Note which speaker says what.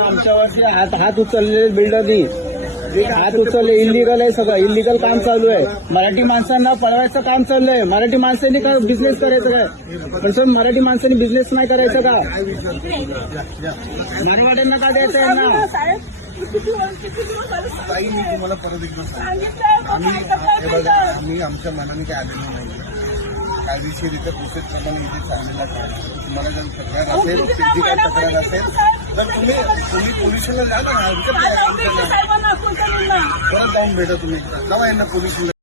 Speaker 1: आमच्यावरती हात हात उचलले बिल्डरनी हात उचलले इलिगल आहे सगळं. इलिगल काम चालू आहे. मराठी माणसांना पळवायचं काम चालू आहे मराठी माणसांनी काय बिझनेस करायचं काय? पण सर मराठी माणसांनी बिझनेस नाही करायचं का? मारवाड्यांना का द्यायचं आहे ना
Speaker 2: ताई मी तुम्हाला परत एकदा सांगतो
Speaker 3: सांगितलं
Speaker 2: आम्ही हे बघा आमच्या मनाने काय आलेलो नाही कायदेशीरित्या प्रोसेस प्रमाणे इथे चाललेला काय तुम्हाला जर तक्रार असेल काय
Speaker 3: काय
Speaker 2: तक्रार असेल? तर तुम्ही तुम्ही पोलिसांना जा ना परत जाऊन भेटा तुम्ही. जावा यांना पोलीस